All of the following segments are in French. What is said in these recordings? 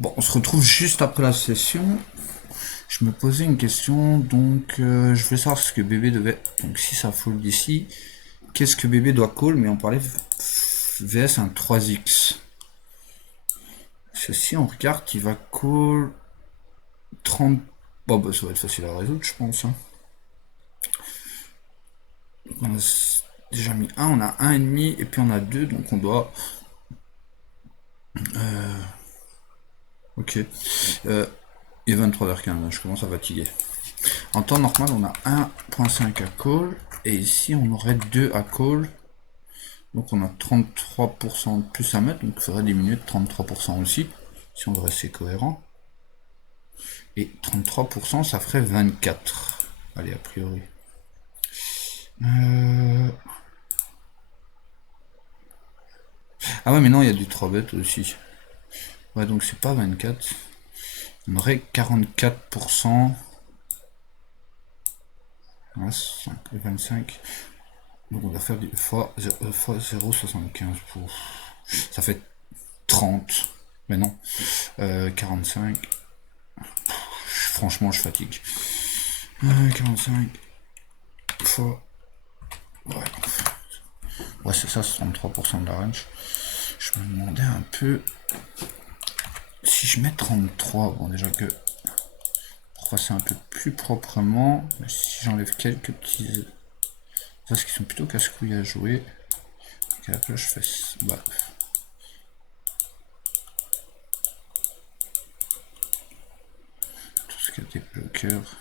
Bon, on se retrouve juste après la session. Je me posais une question, donc je voulais savoir ce que bébé devait. Donc si ça fold ici, qu'est-ce que bébé doit call? Mais on parlait VS un 3x. Ceci, on regarde, il va call 30. Bon, bah ça va être facile à résoudre, je pense. Hein. On a déjà mis un, on a un et demi, et puis on a 2, donc on doit. Ok. Il est 23h15, je commence à fatiguer. En temps normal, on a 1.5 à call. Et ici, on aurait 2 à call. Donc on a 33% de plus à mettre. Donc il faudrait diminuer de 33% aussi. Si on veut rester cohérent. Et 33%, ça ferait 24. Allez, a priori. Ah ouais, mais non, il y a du 3 bêtes aussi. Ouais, donc c'est pas 24. On aurait 44%. Ouais, 25. Donc on va faire du fois 0,75 pour. Ça fait 30. Mais non. 45. Franchement, je fatigue. 45 fois. Ouais, ouais c'est ça, 33% de la range. Je me demandais un peu si je mets 33. Bon, déjà que pour passer un peu plus proprement, si j'enlève quelques petits. Parce qu'ils sont plutôt casse-couilles à jouer. Et après, je fais. Bah. Tout ce qui est des bloqueurs.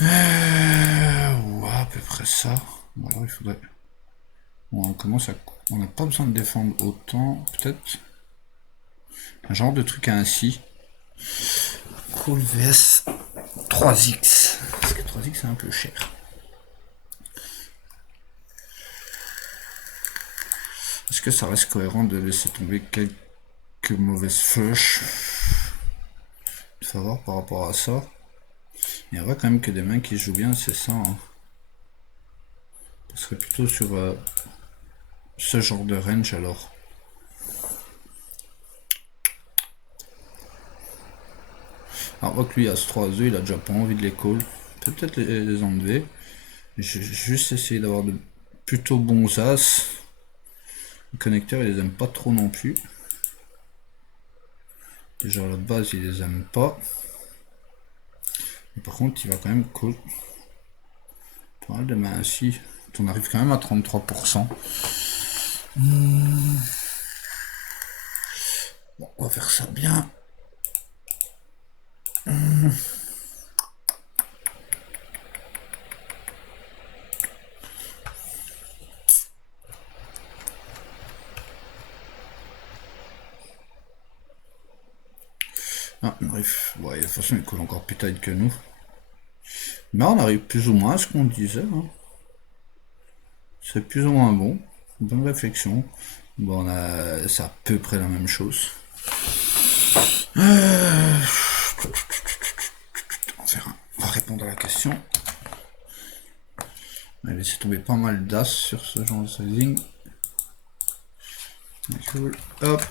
Ouais, à peu près ça. Bon, alors il faudrait. Bon, on commence à. On n'a pas besoin de défendre autant, peut-être. Un genre de truc ainsi. Cool vs 3x. Parce que 3x c'est un peu cher. Est-ce que ça reste cohérent de laisser tomber quelques mauvaises flush? Il faut voir par rapport à ça. Il y a quand même que des mains qui jouent bien, c'est ça. Hein. Ce serait plutôt sur ce genre de range alors. Alors, voit que lui, As 3 2 il a déjà pas envie de les call. Peut-être les enlever. J'ai juste essayé d'avoir de plutôt bons As. Les connecteurs, ils les aiment pas trop non plus. Déjà, à la base, ils les aiment pas. Mais par contre, il va quand même call. Pas mal de mains ainsi. On arrive quand même à 33%. Bon, on va faire ça bien. Ah, on arrive. Ouais, de toute façon, il colle encore plus tight que nous. Mais on arrive plus ou moins à ce qu'on disait. Hein. C'est plus ou moins bon. Bonne réflexion. Bon, c'est à peu près la même chose. On va répondre à la question. On va laisser tomber pas mal d'as sur ce genre de sizing. Cool. Hop.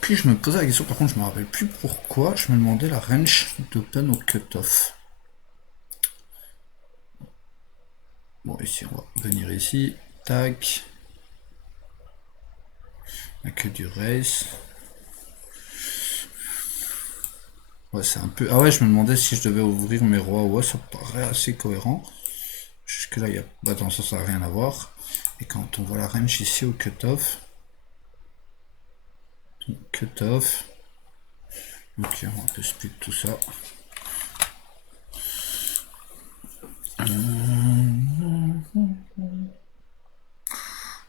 Puis je me posais la question, par contre je me rappelle plus pourquoi, je me demandais la range d'open au cutoff. Bon, ici on va venir ici. Tac. Il n'y a que du race. Ouais, c'est un peu. Ah ouais, je me demandais si je devais ouvrir mes rois. Ouais, ça paraît assez cohérent. Jusque là, il y a. Bah, attends, ça n'a rien à voir. Et quand on voit la range ici au cutoff. Cutoff. Ok, on va un peu split tout ça.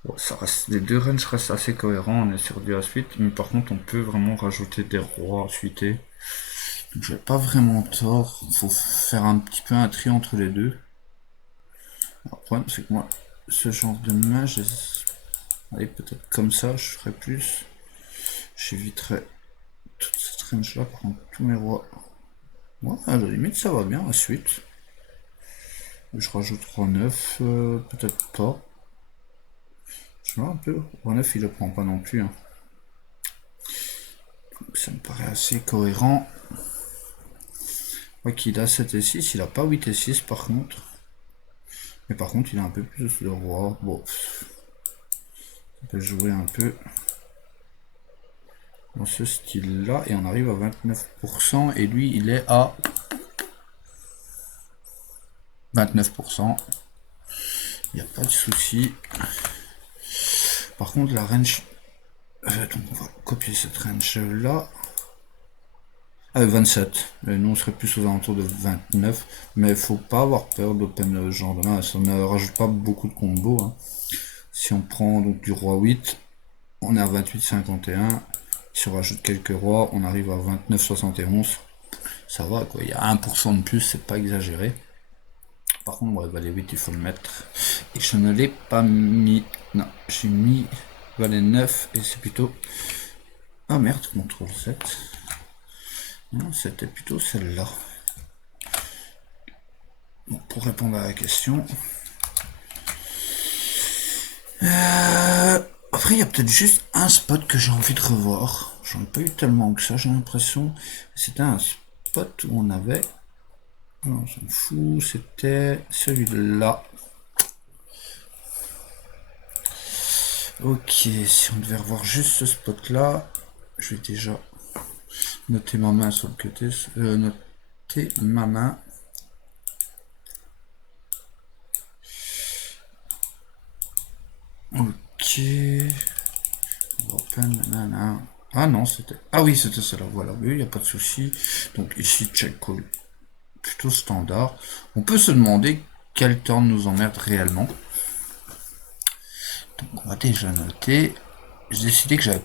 Bon, ça reste, les deux ranges restent assez cohérents, on est sur du A8, mais par contre on peut vraiment rajouter des rois suités. Donc j'ai pas vraiment tort, faut faire un petit peu un tri entre les deux. Alors, le problème c'est que moi, ce genre de main, allez, peut-être comme ça, je ferais plus. J'éviterais toute cette range là, par contre tous mes rois. Ouais, à la limite ça va bien, la suite. Je rajoute roi 9, peut-être pas. Je vois un peu. Roi 9, il le prend pas non plus. Hein. Donc, ça me paraît assez cohérent. Ouais, qu'il a 7 et 6, il a pas 8 et 6 par contre. Mais par contre, il a un peu plus le roi. Bon, ça peut jouer un peu dans ce style-là. Et on arrive à 29%. Et lui, il est à 29%. Il n'y a pas de souci. Par contre, la range... donc on va copier cette range-là. 27. Nous, on serait plus aux alentours de 29. Mais il faut pas avoir peur d'open genre de main. Ça ne rajoute pas beaucoup de combos. Hein. Si on prend donc du roi 8, on est à 28,51. Si on rajoute quelques rois, on arrive à 29,71. Ça va quoi, il y a 1% de plus, c'est pas exagéré. Par contre, ouais, valet 8, il faut le mettre. Et je ne l'ai pas mis. Non, j'ai mis valet 9 et c'est plutôt... Ah merde, contrôle 7. Non, c'était plutôt celle-là. Bon, pour répondre à la question... Après, il y a peut-être juste un spot que j'ai envie de revoir. J'en ai pas eu tellement que ça, j'ai l'impression. C'était un spot où on avait... Non, on s'en fout, c'était celui-là. Ok, si on devait revoir juste ce spot-là, je vais déjà noter ma main sur le côté. Noter ma main. Ok. Open, nanana. Ah non, c'était... Ah oui, c'était celle-là, voilà. Oui, il n'y a pas de souci. Donc ici, check call. Plutôt standard. On peut se demander quel turn nous emmerde réellement. Donc on va déjà noter. J'ai décidé que j'avais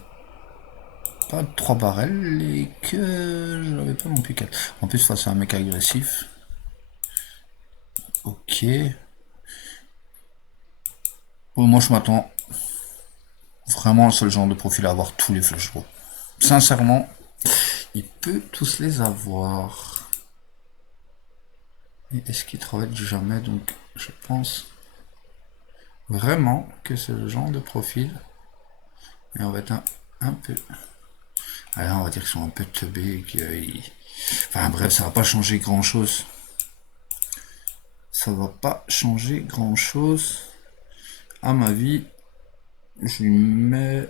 pas 3 barrels et que j'avais pas non plus 4. En plus, face à un mec agressif. Ok. Bon, moi, je m'attends vraiment à ce genre de profil à avoir tous les flush draws. Sincèrement, il peut tous les avoir. Et est-ce qu'il travaille jamais? Donc, je pense vraiment que c'est le genre de profil. Et on va être un peu... Alors, on va dire qu'ils sont un peu teubés. Enfin bref, ça va pas changer grand-chose. Ça va pas changer grand-chose. À ma vie, je lui mets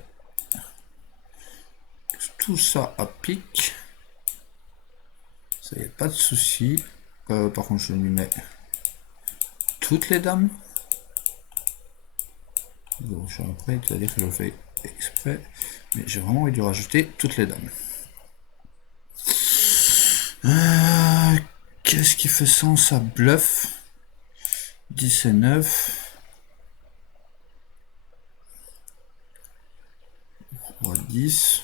tout ça à pic. Ça y a pas de souci. Par contre, je lui mets toutes les dames. Donc, je suis après, tu vas dire que je le fais exprès. Mais j'ai vraiment envie de rajouter toutes les dames. Qu'est-ce qui fait sens à bluff? 10 et 9. Roi 10.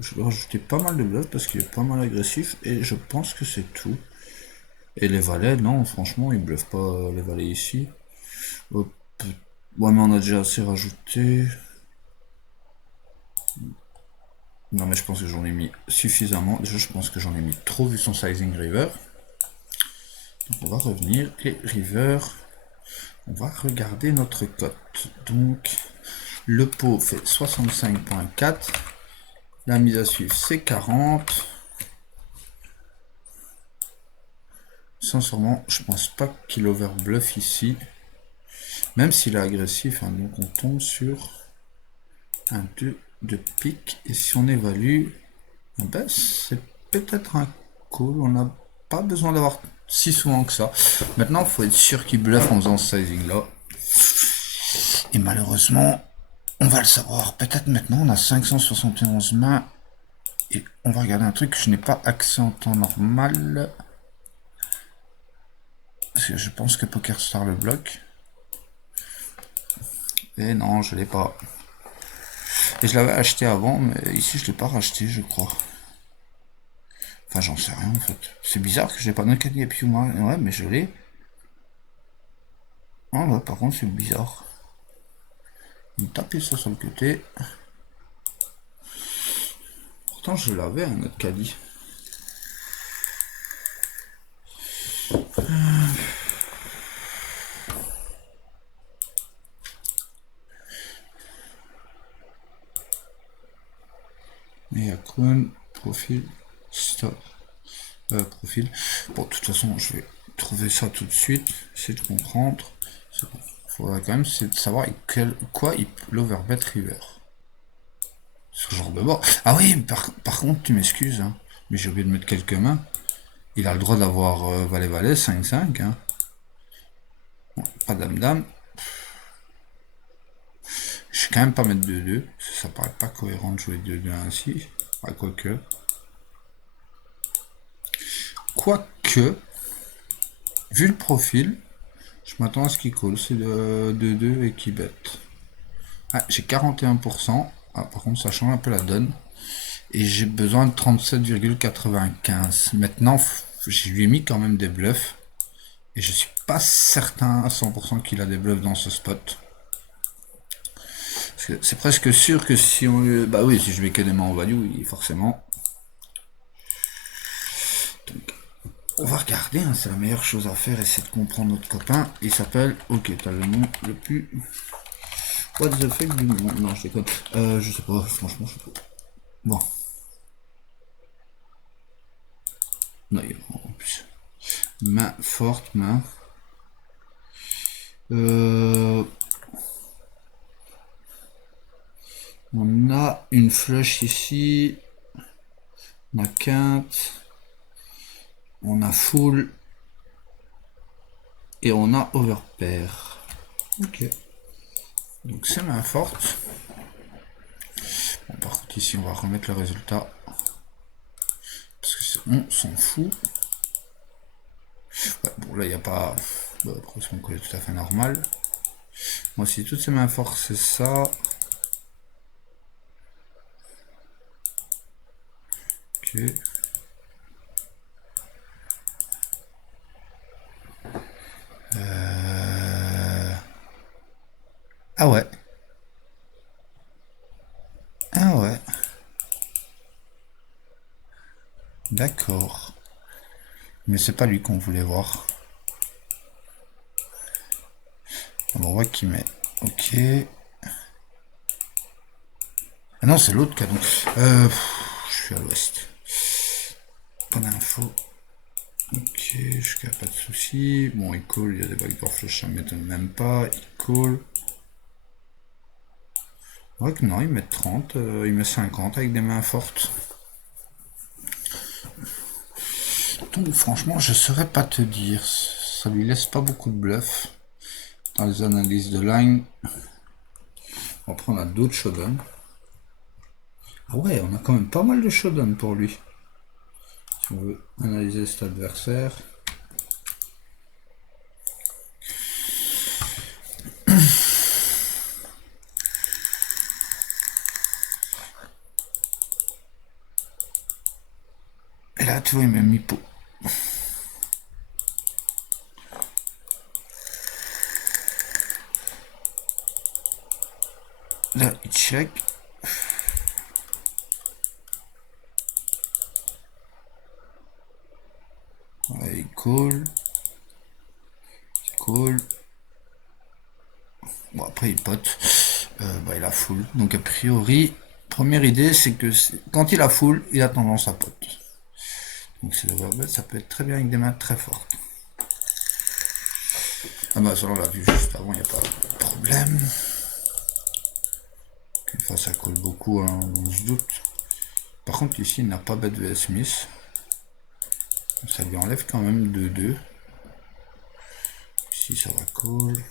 Je vais rajouter pas mal de bluff parce qu'il est pas mal agressif. Et je pense que c'est tout. Et les valets, non, franchement, ils bluffent pas les valets ici. Ouais, mais on a déjà assez rajouté. Non, mais je pense que j'en ai mis suffisamment. Déjà, je pense que j'en ai mis trop vu son sizing river. Donc, on va revenir. Et river, on va regarder notre cote. Donc, le pot fait 65,4. La mise à suivre, c'est 40. Sincèrement, je pense pas qu'il overbluff ici. Même s'il est agressif, hein, donc on tombe sur un 2 de pique. Et si on évalue, ben c'est peut-être un call. On n'a pas besoin d'avoir si souvent que ça. Maintenant, il faut être sûr qu'il bluffe en faisant ce sizing là. Et malheureusement, on va le savoir. Peut-être maintenant, on a 571 mains. Et on va regarder un truc que je n'ai pas accès en temps normal. Parce que je pense que PokerStar le bloque. Et non, je l'ai pas. Et je l'avais acheté avant, mais ici je l'ai pas racheté, je crois. Enfin, j'en sais rien en fait. C'est bizarre que je l'ai pas dans Caddy et Puma. Ouais, mais je l'ai. Ah ouais, par contre, c'est bizarre. Il tapait ça sur le côté. Pourtant, je l'avais un autre caddie. run, profil, stop, profil. Bon, de toute façon, je vais trouver ça tout de suite, essayer de comprendre. Il faudrait quand même essayer de savoir quoi l'overbet river. Ce genre de bord. Ah oui, par contre, tu m'excuses, hein, mais j'ai oublié de mettre quelques mains. Il a le droit d'avoir valet-valet, 5-5. Hein. Bon, pas dame-dame. Je vais quand même pas mettre 2-2. Ça paraît pas cohérent de jouer 2-2 ainsi. Ah, quoique. Quoique, vu le profil, je m'attends à ce qu'il call. C'est de 2-2 et qu'il bête. Ah, j'ai 41%. Ah, par contre, ça change un peu la donne. Et j'ai besoin de 37,95. Maintenant, je lui ai mis quand même des bluffs. Et je suis pas certain à 100% qu'il a des bluffs dans ce spot. C'est presque sûr que si on... Bah oui, si je mets que des mains en value, oui, forcément. Donc, on va regarder, hein, c'est la meilleure chose à faire, essayer de comprendre notre copain. Il s'appelle... Ok, t'as le nom le plus... What the fuck du monde? Non, je déconne. Je sais pas, franchement, je sais pas. Bon. Non, il y a en plus. Main forte, main. On a une flush ici. On a quinte. On a full. Et on a overpair. Ok. Donc c'est main forte. Bon, par contre ici on va remettre le résultat. Parce que on s'en fout. Ouais, bon là il n'y a pas... Bah, après son est tout à fait normal. Moi si toutes ces mains fortes c'est ça. Ok. Ah ouais. Ah ouais. D'accord. Mais c'est pas lui qu'on voulait voir. On voit qui met. Ok. Ah non, c'est l'autre cadeau. Je suis à l'ouest. Pas d'infos. Ok, jusqu'à pas de soucis. Bon, il call, il y a des backdoor flush, ça m'étonne même pas. Il call. Ouais que non, il met 30, il met 50 avec des mains fortes. Donc franchement, je saurais pas te dire. Ça lui laisse pas beaucoup de bluff dans les analyses de line. Après, on a d'autres showdown. Ah ouais, on a quand même pas mal de showdown pour lui. Si on veut analyser cet adversaire. Et là, tu vois, il m'a mis pot. Là, il check. Ouais, il call. Il call. Bon, après, il pote. Bah, il a full. Donc, a priori, première idée, c'est que quand il a full, il a tendance à pote. Donc, c'est l'overbet, ça peut être très bien avec des mains très fortes. Ah bah, ça, on l'a vu juste avant, il n'y a pas de problème. Une fois, ça colle beaucoup, hein, on se doute. Par contre, ici, il n'a pas bet vs Smith. Ça lui enlève quand même 2-2. Ici, ça va call.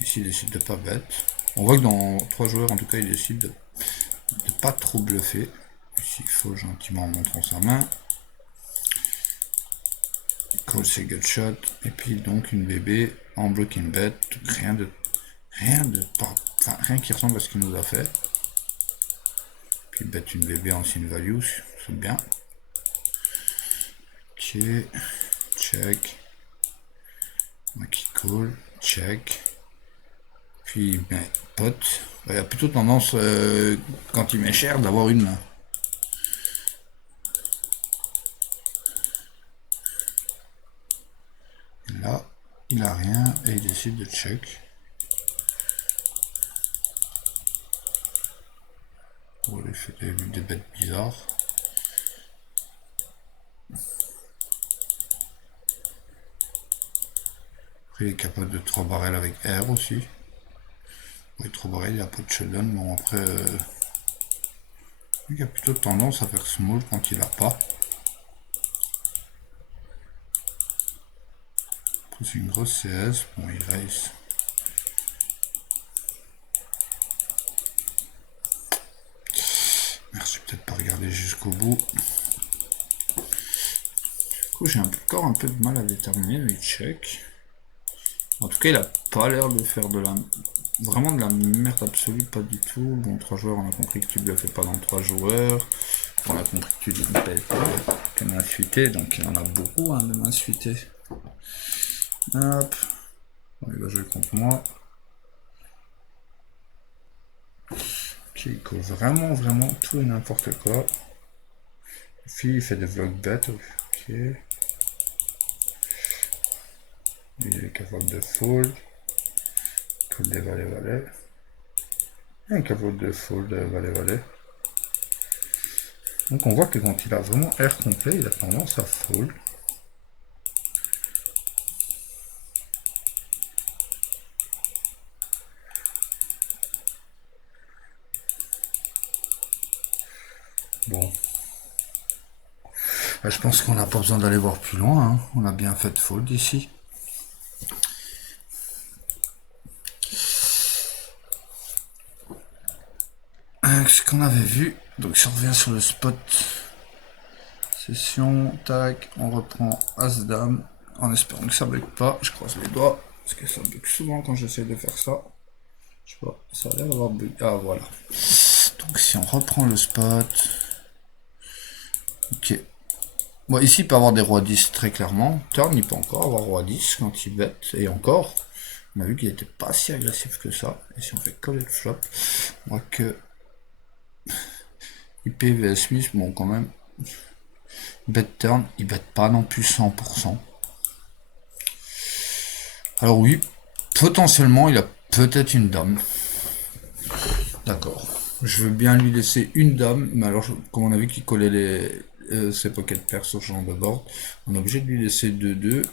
Ici, il décide de pas bet. On voit que dans 3 joueurs, en tout cas, il décide de pas trop bluffer. Ici, il faut gentiment en montrant sa main. Call ses gut shot. Et puis, donc, une bébé en blocking bet. Rien qui ressemble à ce qu'il nous a fait. Puis, bet une bébé en sin value. C'est bien. Ok. Check. Qui call. Check. Puis, ben, pote. Il y a plutôt tendance, quand il met cher, d'avoir une main. Et là, il a rien et il décide de check. Oh, il fait des bêtes bizarres. Après, il est capable de 3 barrels avec R aussi. Oui, 3 barrels, il a pas de shutdown. Bon, après, il a plutôt tendance à faire small quand il a pas. C'est une grosse CS. Bon, il race. Merci, peut-être pas regarder jusqu'au bout. Du coup, j'ai encore un peu de mal à déterminer le check. En tout cas, il a pas l'air de faire vraiment de la merde absolue, pas du tout. Bon, 3 joueurs, on a compris que tu bluffais pas dans 3 joueurs. On a compris que tu dis que main suitée, donc il y en a beaucoup hein, de main suitée. Hop. Bon, il va jouer contre moi. Ok, il cause vraiment tout et n'importe quoi. Puis il fait des vlog bêtes. Ok. Il est capable de fold. Fold des valets. Il est capable de fold valets. Donc on voit que quand il a vraiment R complet, il a tendance à fold. Bon. Je pense qu'on n'a pas besoin d'aller voir plus loin. Hein. On a bien fait de fold ici. Ce qu'on avait vu. Donc si on revient sur le spot. Session, tac, on reprend As-Dame. En espérant que ça bug pas. Je croise les doigts. Parce que ça bug souvent quand j'essaie de faire ça. Je sais pas, ça a l'air d'avoir bug. Ah voilà. Donc si on reprend le spot. Ok. Bon, ici, il peut avoir des rois 10 très clairement. Turn, il peut encore avoir roi 10 quand il bet. Et encore, on a vu qu'il n'était pas si agressif que ça. Et si on fait coller le flop, on voit que IP vs Smith, bon, quand même, bet turn, il bet pas non plus 100%. Alors, oui, potentiellement, il a peut-être une dame. D'accord. Je veux bien lui laisser une dame, mais alors, comme on a vu qu'il collait ses pocket pairs sur ce genre de board, on est obligé de lui laisser 2-2.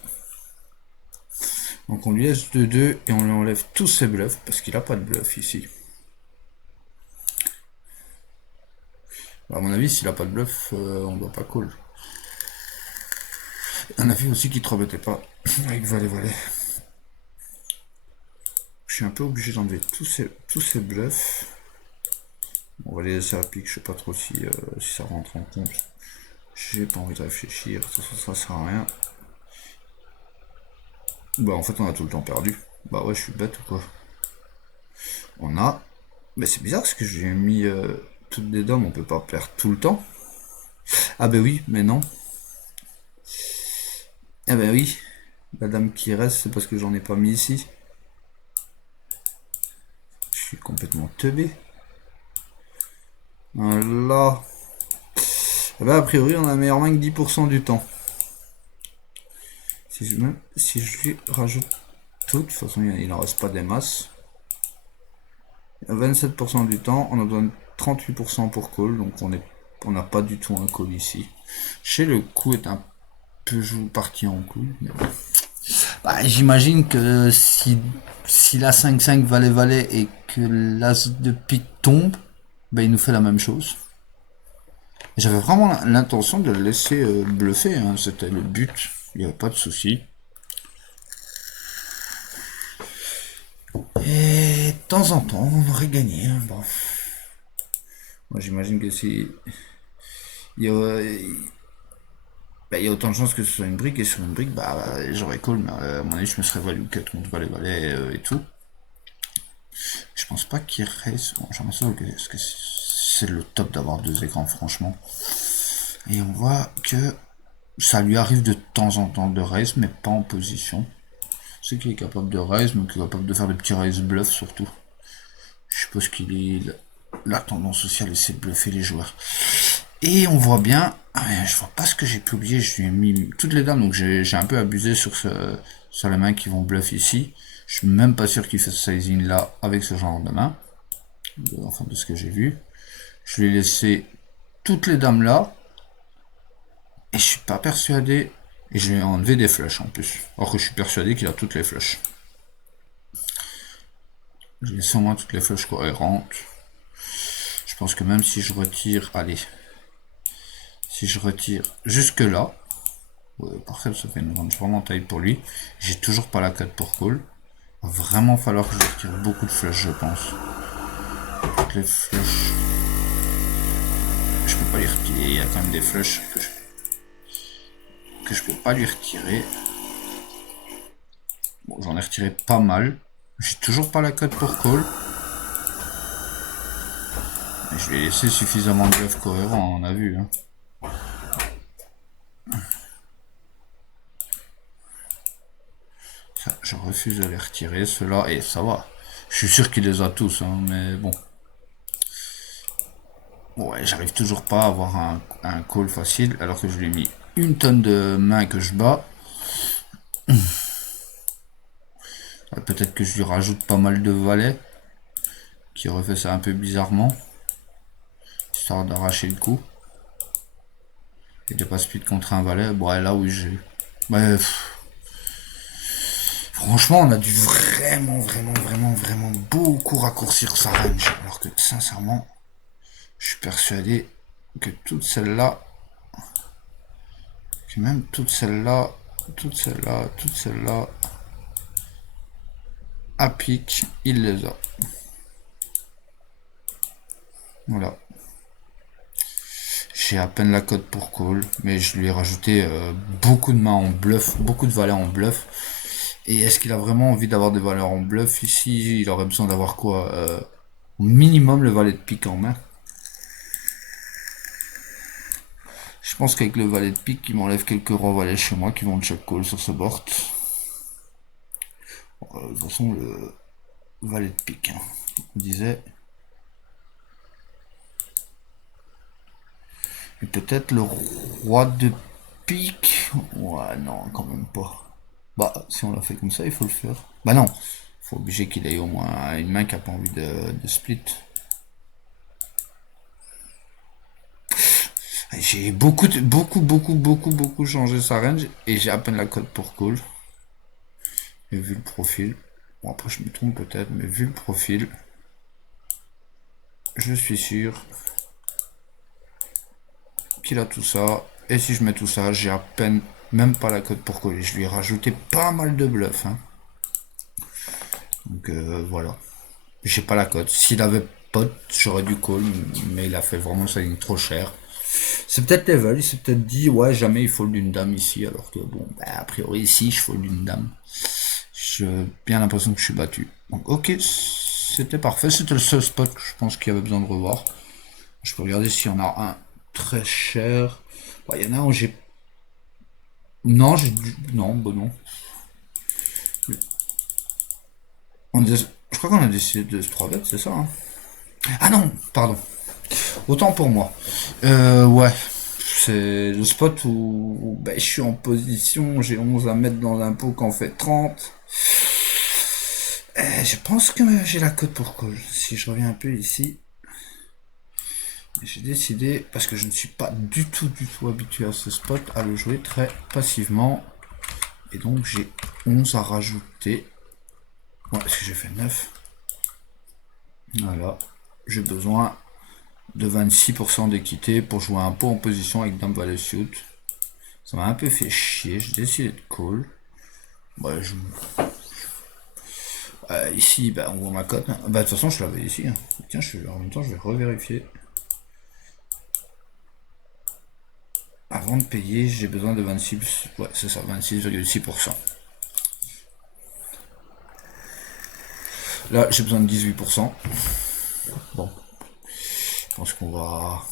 Donc on lui laisse 2-2 et on lui enlève tous ses bluffs parce qu'il n'a pas de bluff ici. À mon avis, s'il n'a pas de bluff, on ne doit pas call. On a vu aussi qu'il ne te remettait pas avec valet. Je suis un peu obligé d'enlever tous ces bluffs. On va les laisser à pique, je sais pas trop si ça rentre en compte. J'ai pas envie de réfléchir, ça sert à rien. Bah en fait on a tout le temps perdu. Bah ouais, je suis bête ou quoi. On a... Mais c'est bizarre parce que j'ai mis toutes les dames, on peut pas perdre tout le temps. Ah bah oui, mais non. Ah bah oui, la dame qui reste, c'est parce que j'en ai pas mis ici. Je suis complètement teubé. Voilà. Ah bah a priori on a meilleure main que 10% du temps. Si je lui rajoute tout, de toute façon il n'en reste pas des masses. 27% du temps, on en donne 38% pour call, donc on n'a pas du tout un call ici. Chez le coup est un peu parti en couille, mais bon. Bah, j'imagine que si la 5-5 valet et que l'as de pique tombe, bah, il nous fait la même chose. J'avais vraiment l'intention de le laisser bluffer, hein. C'était le but, il n'y avait pas de souci. Et de temps en temps, on aurait gagné. Hein. Bon. Moi, j'imagine que si il y a autant de chances que ce soit une brique, et sur une brique, j'aurais call, mais à mon avis, je me serais value cut contre valet et tout. Je pense pas qu'il reste. Bon, j'en sais que c'est le top d'avoir 2 écrans, franchement. Et on voit que ça lui arrive de temps en temps de raise, mais pas en position. C'est qu'il est capable de raise, donc il est capable de faire des petits raise bluff surtout. Je suppose qu'il est la tendance aussi à laisser bluffer les joueurs. Et on voit bien, je vois pas ce que j'ai pu oublier, je lui ai mis toutes les dames, donc j'ai un peu abusé sur les mains qui vont bluff ici. Je suis même pas sûr qu'il fait ce sizing là avec ce genre de main, enfin de ce que j'ai vu. Je lui ai laissé toutes les dames là. Et je suis pas persuadé. Et je lui ai enlevé des flèches en plus. Alors que je suis persuadé qu'il a toutes les flèches. J'ai laissé au moins toutes les flèches cohérentes. Je pense que même si je retire... Allez. Si je retire jusque là... Ouais, parfait, ça fait une range vraiment taille pour lui. J'ai toujours pas la cote pour call. Va vraiment falloir que je retire beaucoup de flèches, je pense. Toutes les flèches... Je peux pas les retirer. Il y a quand même des flèches que je peux pas lui retirer. Bon, j'en ai retiré pas mal. J'ai toujours pas la cote pour call. Mais je vais laisser suffisamment de bluff cohérent, on a vu. Hein. Ça, je refuse de les retirer, ceux-là. Et ça va. Je suis sûr qu'il les a tous, hein, mais bon. Ouais, j'arrive toujours pas à avoir un call facile, alors que je lui ai mis une tonne de mains que je bats. Peut-être que je lui rajoute pas mal de valets, qui refait ça un peu bizarrement, histoire d'arracher le coup. Et de pas speed contre un valet. Bon, là oui, j'ai... Ouais, franchement, on a dû vraiment beaucoup raccourcir sa range. Alors que, sincèrement, je suis persuadé que toutes celles-là, que même toutes celles-là, à pic, il les a. Voilà. J'ai à peine la cote pour call, mais je lui ai rajouté beaucoup de mains en bluff, beaucoup de valets en bluff. Et est-ce qu'il a vraiment envie d'avoir des valeurs en bluff ici? Il aurait besoin d'avoir quoi au minimum le valet de pique en main. Je pense qu'avec le valet de pique, il m'enlève quelques rois valets chez moi qui vont check call sur ce board. Bon, de toute façon, le valet de pique, hein, on disait. Et peut-être le roi de pique. Ouais, non, quand même pas. Bah, si on l'a fait comme ça, il faut le faire. Bah non, faut obliger qu'il ait au moins une main qui a pas envie de split. J'ai beaucoup changé sa range et j'ai à peine la cote pour call. Et vu le profil, bon après je me trompe peut-être, mais vu le profil, je suis sûr qu'il a tout ça. Et si je mets tout ça, j'ai à peine même pas la cote pour coller. Je lui ai rajouté pas mal de bluff. Hein. Donc voilà. J'ai pas la cote. S'il avait pote, j'aurais dû call, mais il a fait vraiment sa ligne trop chère. C'est peut-être level, il s'est peut-être dit ouais jamais il faut d'une dame ici, alors que bon, bah, a priori ici je faut d'une dame. J'ai bien l'impression que je suis battu. Donc ok, c'était parfait, c'était le seul spot que je pense qu'il y avait besoin de revoir. Je peux regarder s'il y en a un très cher. Bah, il y en a un où j'ai... Non, j'ai dû... Non, bah non. Je crois qu'on a décidé de se 3 bêtes, c'est ça hein. Ah non, pardon. Autant pour moi. Ouais. C'est le spot où ben, je suis en position, j'ai 11 à mettre dans un pot qu'en fait 30. Je pense que j'ai la cote pour call. Si je reviens un peu ici, j'ai décidé, parce que je ne suis pas du tout habitué à ce spot, à le jouer très passivement. Et donc j'ai 11 à rajouter. Ouais, parce que j'ai fait 9. Voilà. J'ai besoin de 26% d'équité pour jouer un pot en position avec Dame Valet Suit. Ça m'a un peu fait chier, j'ai décidé de call. Ouais, ici, bah, on voit ma cote. Bah, de toute façon, je l'avais ici. Hein. Tiens, en même temps, je vais revérifier. Avant de payer, j'ai besoin de 26. Ouais, c'est ça, 26,6%. Là, j'ai besoin de 18%. Bon. Je pense qu'on va...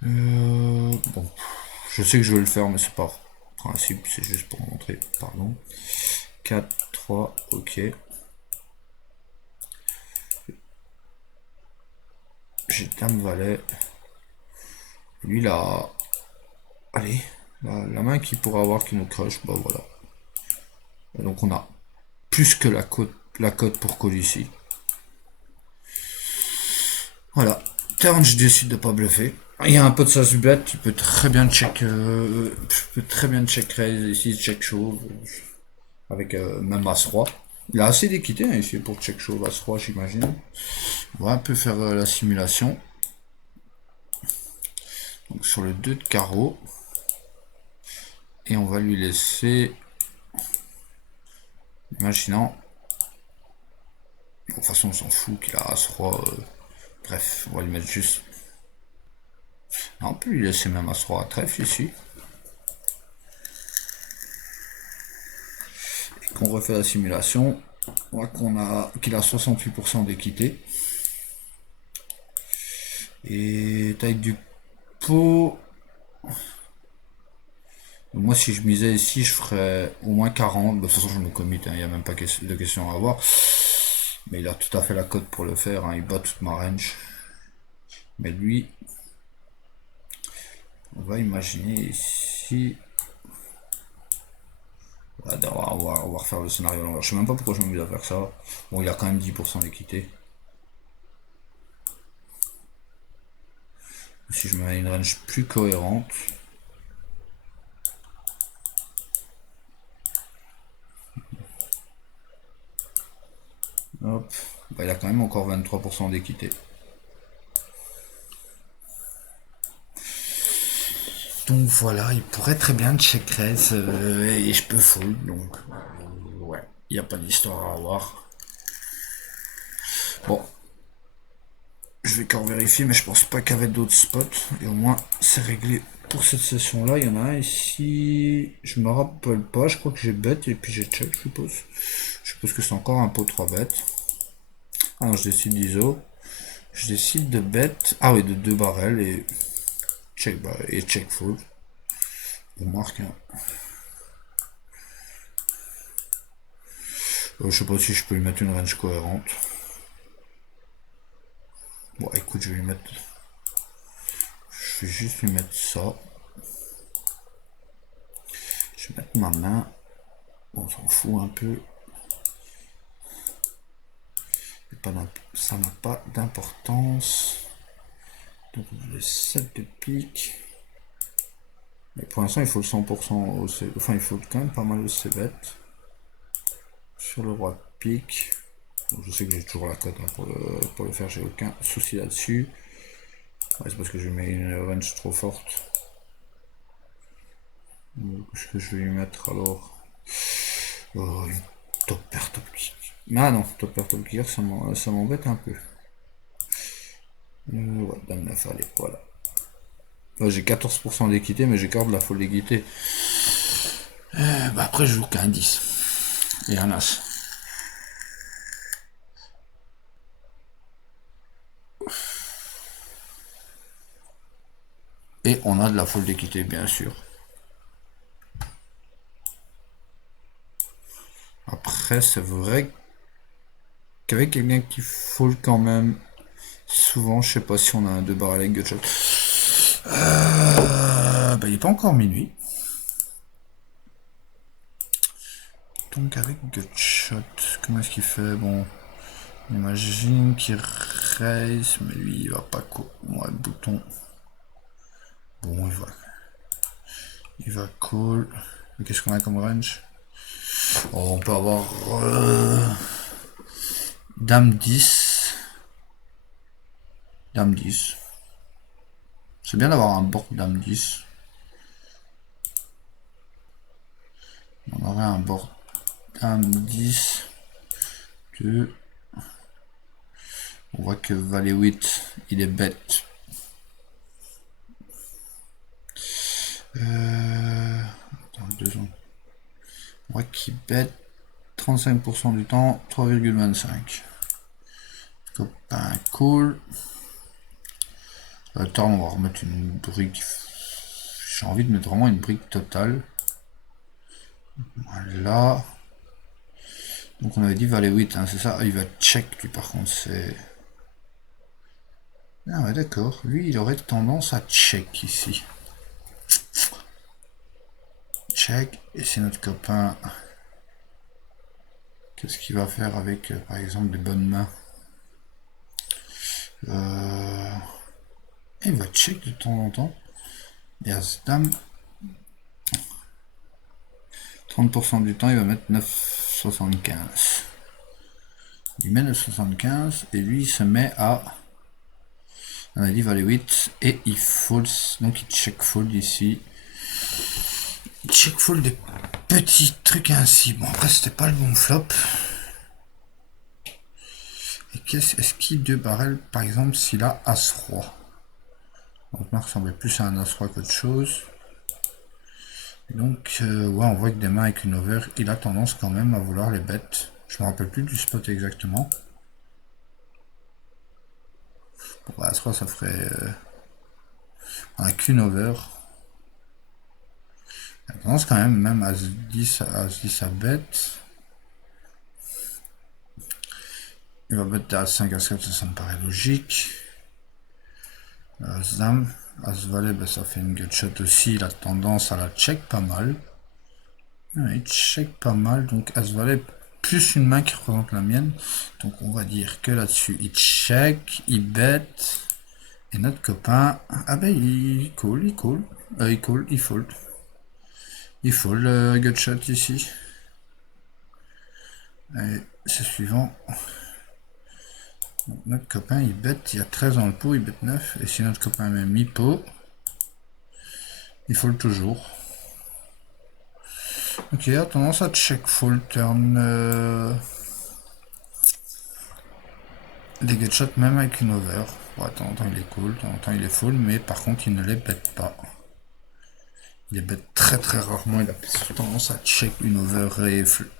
Bon. Je sais que je vais le faire, mais c'est pas principe, c'est juste pour montrer. Pardon. 4, 3, ok. J'ai Dame Valet. Lui, là... Allez. La main qu'il pourra avoir qui nous crush, bah voilà. Et donc on a plus que la cote pour call ici. Voilà. Turn, je décide de pas bluffer. Il y a un peu de sauce bet, tu peux très bien check raise ici, check chauve, avec même As-Roi. Il a assez d'équité hein, ici pour check chauve, As-Roi j'imagine. On va un peu faire la simulation. Donc sur le 2 de carreau. Et on va lui laisser... Imaginant... Bon, de toute façon on s'en fout qu'il a As-Roi. Bref, on va lui mettre juste... Non, on peut lui laisser même As-Roi à trèfle ici. Et qu'on refait la simulation. On voit qu'il a 68% d'équité. Et taille du pot... Moi, si je misais ici, je ferais au moins 40. De toute façon, je me commit, il n'y a même pas de question à avoir. Mais il a tout à fait la cote pour le faire, hein, il bat toute ma range. Mais lui, on va imaginer ici... On va refaire le scénario à l'envers. Je sais même pas pourquoi je m'amuse à faire ça. Bon, il a quand même 10% d'équité. Si je me mets une range plus cohérente... Hop, bah, il a quand même encore 23% d'équité. Donc voilà, il pourrait très bien check raise et je peux fold, donc ouais, il n'y a pas d'histoire à avoir. Bon, je vais encore vérifier, mais je pense pas qu'il y avait d'autres spots, et au moins c'est réglé pour cette session là. Il y en a un ici, je me rappelle pas, je crois que j'ai bet et puis j'ai check, je suppose. Je suppose que c'est encore un pot 3 bet. Ah non, je décide d'ISO. Je décide de bet, ah oui, de 2 barrels et check fold. On marque un. Je sais pas si je peux lui mettre une range cohérente. Bon, écoute, je vais lui mettre. Je vais juste lui mettre ça. Je vais mettre ma main. Bon, on s'en fout un peu. Ça n'a pas d'importance. Donc on a le 7 de pique. Mais pour l'instant, il faut le 100% au C. Enfin, il faut quand même pas mal au C-bet. Sur le roi de pique. Bon, je sais que j'ai toujours la cote hein, pour le faire, j'ai aucun souci là-dessus. Ouais, c'est parce que je mets une range trop forte. Qu'est-ce que je vais lui mettre alors? Une top pair, top kick. Ah non, top pair, top kick, ça m'embête un peu. Ouais, dame 9, allez, voilà. J'ai 14% d'équité, mais j'écarte la folle d'équité. Bah après, je joue qu'un 10. Et un as. Et on a de la folle d'équité, bien sûr. Après, c'est vrai qu'avec quelqu'un qui fold quand même, souvent, je sais pas si on a un 2 barrel avec gutshot. Bah, il est pas encore minuit. Donc avec gutshot, comment est-ce qu'il fait? Bon, on imagine qu'il raise, mais lui il va pas quoi. Ouais, le bouton. Bon, il va call. Mais qu'est-ce qu'on a comme range? Oh, on peut avoir Dame 10. Dame 10. C'est bien d'avoir un board Dame 10. On aurait un board Dame 10. 2. On voit que Valet 8, il est bête. Attends, 2 secondes. On voit qu'il bête 35% du temps, 3,25. Copain cool. Attends, on va remettre une brique. J'ai envie de mettre vraiment une brique totale. Voilà. Donc on avait dit valet 8, hein, c'est ça. Ah, il va check lui par contre, c'est... Ah ouais d'accord, lui il aurait tendance à check ici. Check, et c'est notre copain Qu'est-ce qu'il va faire avec, par exemple, des bonnes mains? Il va check de temps en temps. Et As-Dame, 30% du temps, il va mettre 9,75. Il met 9,75 et lui, il se met à... On a dit valet 8 et il fold, donc il check fold ici. Il check fold des petits trucs ainsi. Bon, après, c'était pas le bon flop. Et est-ce qu'il deux barrels, par exemple, s'il a As-Roi? Donc, ça ressemblait plus à un As-Roi qu'autre chose. Donc, ouais, on voit que des mains avec une over, il a tendance quand même à vouloir les bêtes. Je me rappelle plus du spot exactement. Bon, bah, As-Roi, ça ferait qu'une over. Il a tendance quand même As-10 à bête. Il va bête As-5, As-4, ça me paraît logique. As-Dame, As-Valet, ben, ça fait une gutshot aussi. Il a tendance à la check pas mal. Il check pas mal, donc As-Valet plus une main qui représente la mienne. Donc on va dire que là-dessus, il check, il bet. Et notre copain, ah ben il call, il fold. Il fold gutshot ici. Et c'est suivant. Donc, notre copain il bet, il y a 13 dans le pot, il bet 9. Et si notre copain met mi-pot, il fold toujours. Ok, il a tendance à check fold turn des gutshots même avec une over. Bon, de temps en temps il est cool, de temps en temps il est full, mais par contre il ne les bête pas. Il les bête très très rarement, il a tendance à check une over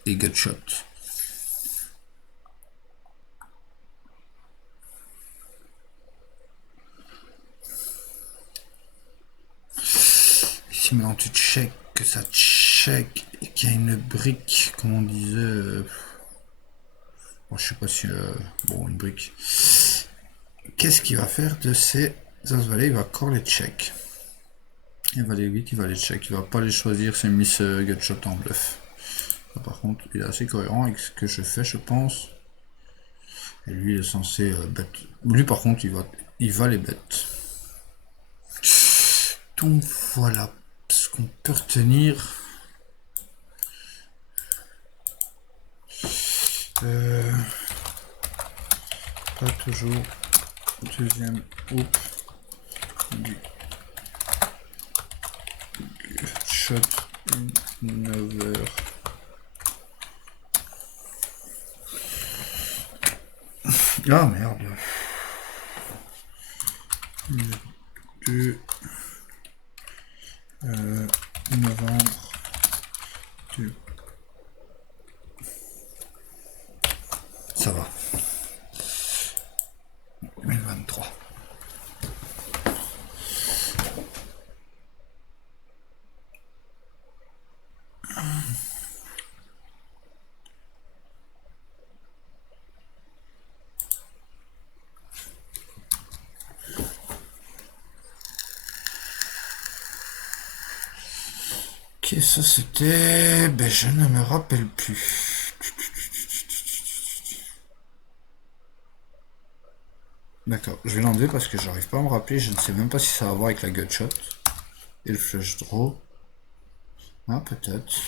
et gutshot. Ici maintenant tu check, que ça check, et qu'il y a une brique, comme on disait... Bon, je sais pas si... bon, une brique. Qu'est-ce qu'il va faire de ces As-Valet? Il va encore les check. Il va les 8, il va les check. Il va pas les choisir, c'est Miss Gutshot en bluff. Là, par contre, il est assez cohérent avec ce que je fais, je pense. Et lui, il est censé bet. Lui, par contre, il va les bet. Donc voilà ce qu'on peut retenir. Pas toujours deuxième hoop du shot une over. Ah merde. 2 novembre 2. Ça va. 2023. Ok, ça c'était... Ben je ne me rappelle plus. D'accord, je vais l'enlever parce que j'arrive pas à me rappeler, je ne sais même pas si ça va voir avec la gutshot. Et le flush draw. Ah, peut-être.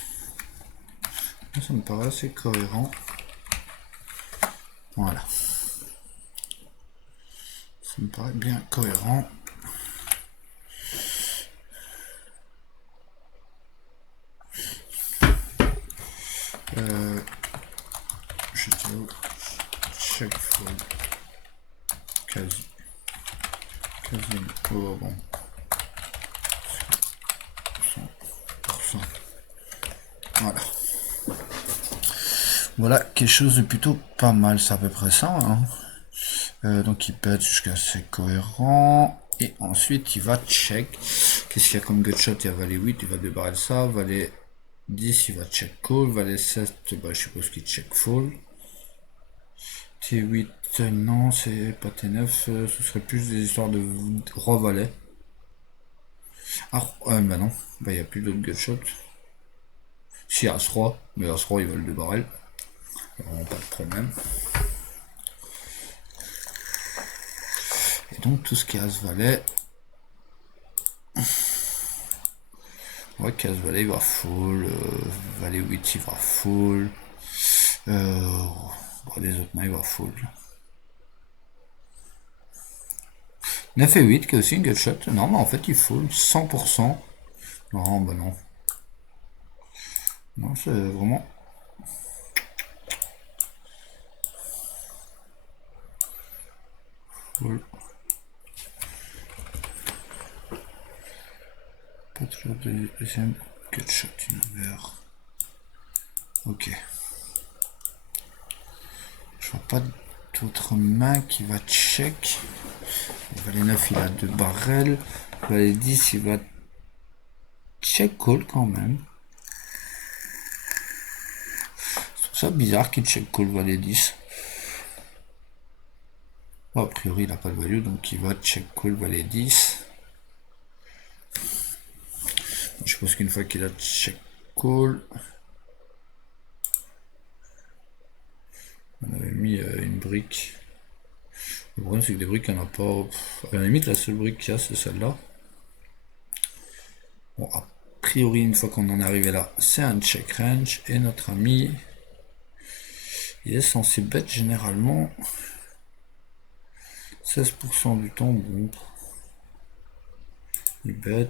Ça me paraît assez cohérent. Voilà. Ça me paraît bien cohérent. Je dis check fold. Quasi. Oh bon. 100%. Voilà. Voilà, quelque chose de plutôt pas mal, c'est à peu près ça. Hein. Donc il pète jusqu'à c'est cohérent. Et ensuite il va check. Qu'est-ce qu'il y a comme gutshot? Il y a valet 8, il va débarrer ça. Valet 10, il va check call. Valet 7, bah, je suppose qu'il check fold. T8, non, c'est pas T9. Ce serait plus des histoires de roi-valet. Ah, bah non. Bah, il n'y a plus d'autres gutshot. Si, As-Roi. Mais As-Roi, il va le débarrer. Vraiment pas de problème. Et donc tout ce qui est As-Valet. Ouais, As-Valet il va full, Valet 8 il va full. Les autres mains il va full. 9 et 8 qui est aussi une gutshot. Non mais en fait il full 100%. Non bah non. Non c'est vraiment. Full. Pas toujours de deuxième gutshot une ouvert. Ok. Je vois pas d'autres mains qui va check. Le valet 9 il a 2 barrels. Le valet 10 il va check call quand même. Je trouve ça bizarre qu'il check call valet 10. Bon, a priori il a pas de value donc il va check call valet 10. Je suppose qu'une fois qu'il a check call, on avait mis une brique. Le problème c'est que des briques il n'y en a pas. À la limite la seule brique qu'il y a c'est celle-là. Bon, a priori une fois qu'on en est arrivé là, c'est un check range et notre ami il est censé bet généralement 16% du temps. Bon, il bet.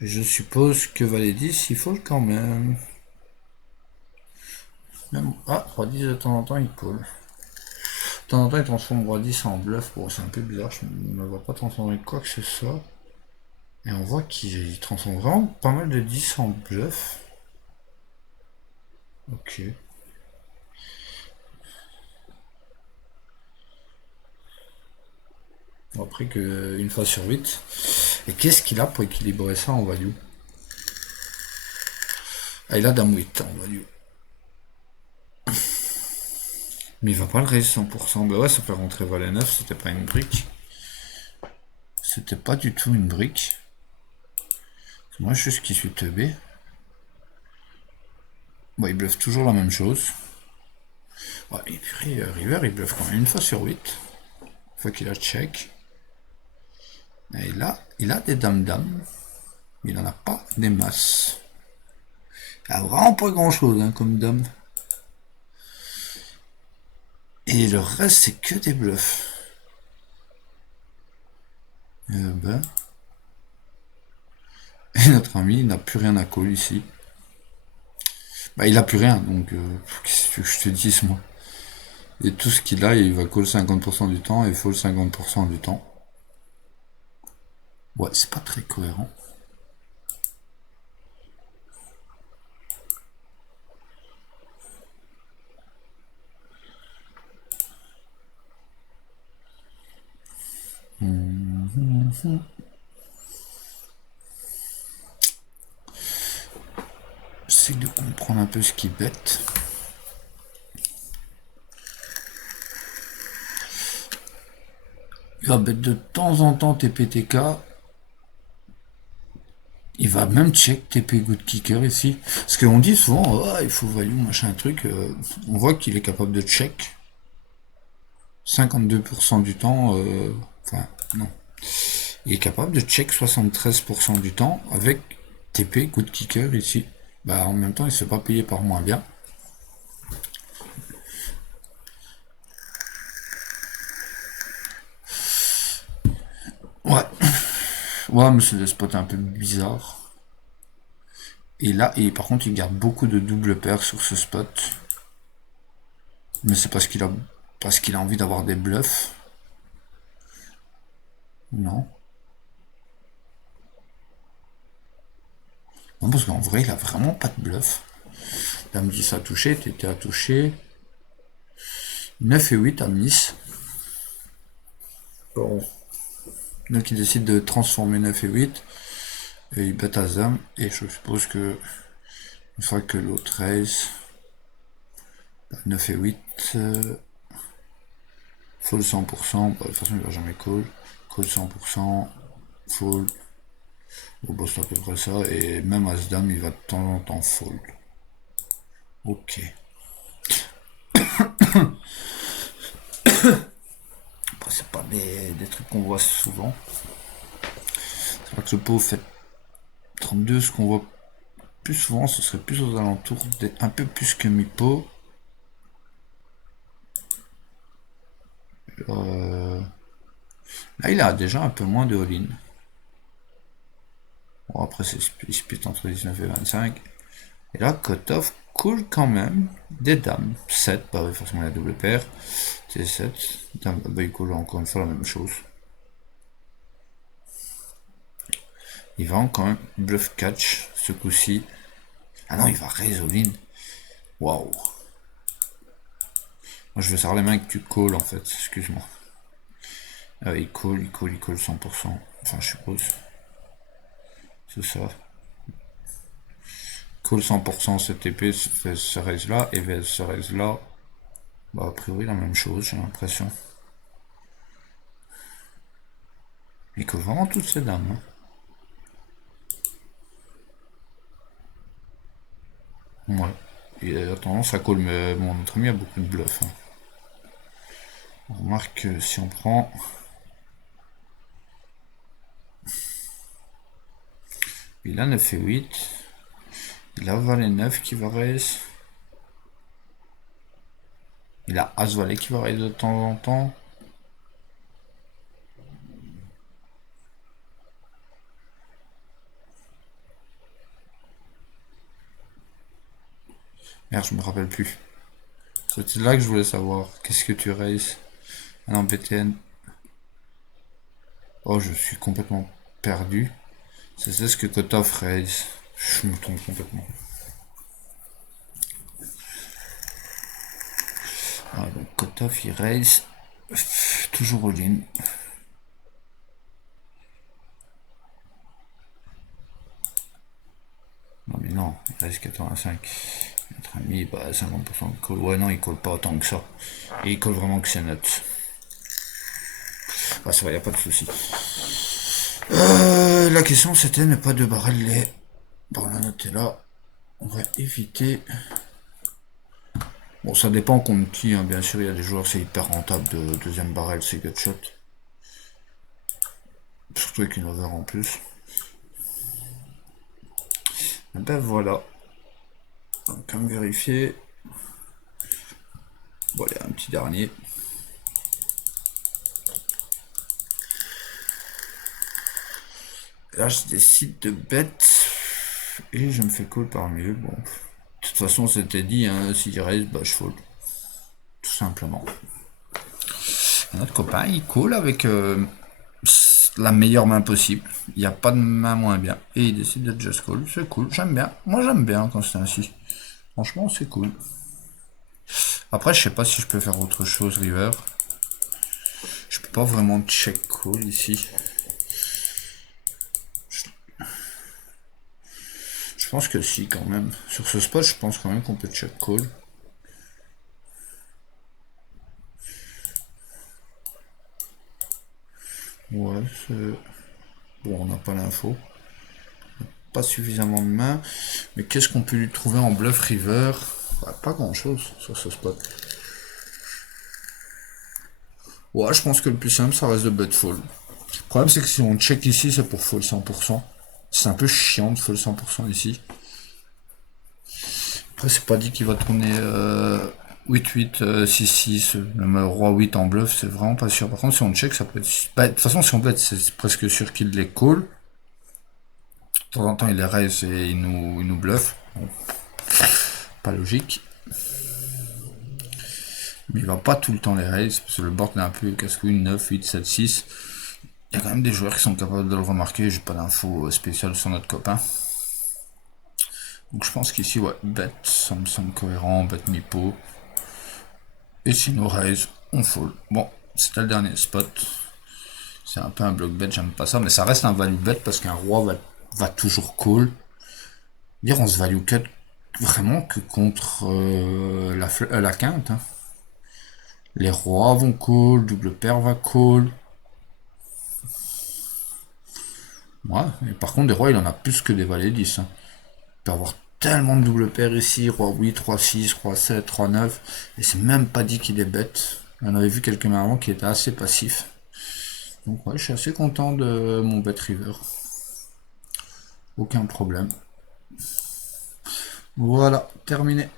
Et je suppose que valet 10 il faut quand même. Ah, roi 10 de temps en temps il call. De temps en temps il transforme roi 10 en bluff. Bon, c'est un peu bizarre, je ne vois pas transformer quoi que ce soit. Et on voit qu'il transforme vraiment pas mal de 10 en bluff. Ok. Bon, après que une fois sur 8. Et qu'est-ce qu'il a pour équilibrer ça en value? Ah, il a dame 8 en value. Mais il va pas le raise 100%. Bah ouais, ça fait rentrer valet 9, c'était pas une brique. C'était pas du tout une brique. Moi, je suis qui suis teubé. Bon, il bluffe toujours la même chose. Ouais, et puis River, il bluffe quand même une fois sur 8. Une fois qu'il a check. Et là, il a des dames-dames. Mais il n'en a pas des masses. Il a vraiment pas grand-chose hein, comme dame. Et le reste, c'est que des bluffs. Et notre ami, il n'a plus rien à call ici. Bah, il a plus rien, donc qu'est-ce que je te dise, moi. Et tout ce qu'il a, il va call 50% du temps et fold 50% du temps. Ouais, c'est pas très cohérent. J'essaie de comprendre un peu ce qu'il bête. Il va bête de temps en temps TPTK. Il va même check TP good kicker ici. Parce qu'on dit souvent, oh, il faut value, machin truc. On voit qu'il est capable de check. 52% du temps. Enfin, non. Il est capable de check 73% du temps avec TP good kicker ici. Bah en même temps, il se fait pas payer par moins bien. Ouais. Ouais, mais c'est des spots un peu bizarres. Et là, et par contre, il garde beaucoup de double paires sur ce spot. Mais c'est parce qu'il a envie d'avoir des bluffs. Non. Non, parce qu'en vrai, il a vraiment pas de bluff. Dame 10 à toucher, TT à toucher. 9 et 8 à Miss. Bon. Donc il décide de transformer 9 et 8. Et il bet à Zam. Et je suppose que une fois que l'autre raise, 9 et 8, fold 100%. Bah, de toute façon, il va jamais call. Call 100%. Fold. Bon, bah, c'est à peu près ça. Et même As-Dame, il va de temps en temps fold. Ok. Après, c'est pas des trucs qu'on voit souvent. C'est vrai que le pot fait 32, ce qu'on voit plus souvent, ce serait plus aux alentours d'être un peu plus que mi-pot. Là, il a déjà un peu moins de all-in. Bon, après, il split entre 19 et 25. Et là, cut-off cool quand même. Des dames. 7, bah oui, forcément la double paire. C'est 7. Dame, bah il coule encore une fois la même chose. Il va quand même bluff catch ce coup-ci. Ah non, il va raise all-in. Waouh. Moi, je veux savoir les mains que tu calls en fait. Excuse-moi. Il call 100%. Enfin, je suppose. C'est ça. Call 100%, cette épée se raise là, et VS se raise là. Bah, a priori, la même chose, j'ai l'impression. Il call vraiment toutes ces dames. Hein. Ouais. Il a tendance à call, mais bon, notre ami a beaucoup de bluff. Hein. On remarque que si on prend. Il a 9 et 8. Il a valet 9 qui va raise. Il a as valet qui va raise de temps en temps. Merde, je me rappelle plus. C'était là que je voulais savoir. Qu'est-ce que tu raises? Ah non, BTN. Oh, je suis complètement perdu. C'est ce que Kotov raise. Je me trompe complètement. Ah, donc Kotov il raise. Toujours all-in. Non mais non, il reste 85. Notre ami, bah 50% de call. Ouais non, il colle pas autant que ça. Et il colle vraiment que ses notes. Bah ça va, y a pas de souci. La question c'était ne pas de barrel les. Bon la note est là. On va éviter. Bon ça dépend contre qui, hein. Bien sûr il y a des joueurs c'est hyper rentable de deuxième barrel, c'est gutshot. Surtout avec une over en plus. Et ben voilà. Donc, comme vérifier. Bon, allez, un petit dernier. Là, je décide de bet. Et je me fais call par mieux. Bon. De toute façon, c'était dit, hein, s'il raise, bah, je fold. Tout simplement. Notre copain, il call avec la meilleure main possible. Il n'y a pas de main moins bien. Et il décide de just call. C'est cool, j'aime bien. Moi, j'aime bien quand c'est ainsi. Franchement, c'est cool. Après, je sais pas si je peux faire autre chose, river. Je peux pas vraiment check call ici. Je pense que si, quand même. Sur ce spot, je pense quand même qu'on peut check call. Ouais, c'est... Bon, on n'a pas l'info. Pas suffisamment de mains. Mais qu'est-ce qu'on peut lui trouver en bluff river? Bah, pas grand-chose sur ce spot. Ouais, je pense que le plus simple, ça reste de bet fold. Le problème, c'est que si on check ici, c'est pour fold 100%. C'est un peu chiant de fold 100% ici. Après, c'est pas dit qu'il va tourner 8-8, 6-6, le roi 8 en bluff, c'est vraiment pas sûr. Par contre, si on check, ça peut être... Bah, de toute façon, si on bet, c'est presque sûr qu'il les call. De temps en temps, il les raise et il nous bluffe. Bon. Pas logique. Mais il va pas tout le temps les raise, parce que le board est un peu casse-couille, 9, 8, 7, 6. Il y a quand même des joueurs qui sont capables de le remarquer, j'ai pas d'infos spéciales sur notre copain. Donc je pense qu'ici, ouais, bet, ça me semble cohérent, bet mi-pot. Et sinon, raise, on fold. Bon, c'était le dernier spot. C'est un peu un block bet, j'aime pas ça, mais ça reste un value bet parce qu'un roi va toujours call. Dire on se value cut vraiment que contre la quinte. Hein. Les rois vont call, double paire va call. Ouais, et par contre des rois il en a plus que des valets 10. Hein. Il peut avoir tellement de double paire ici, roi 8, roi 6, roi 7, roi 9, et c'est même pas dit qu'il est bête. On avait vu quelques mains avant qui étaient assez passifs. Donc ouais, je suis assez content de mon bet river. Aucun problème. Voilà, terminé.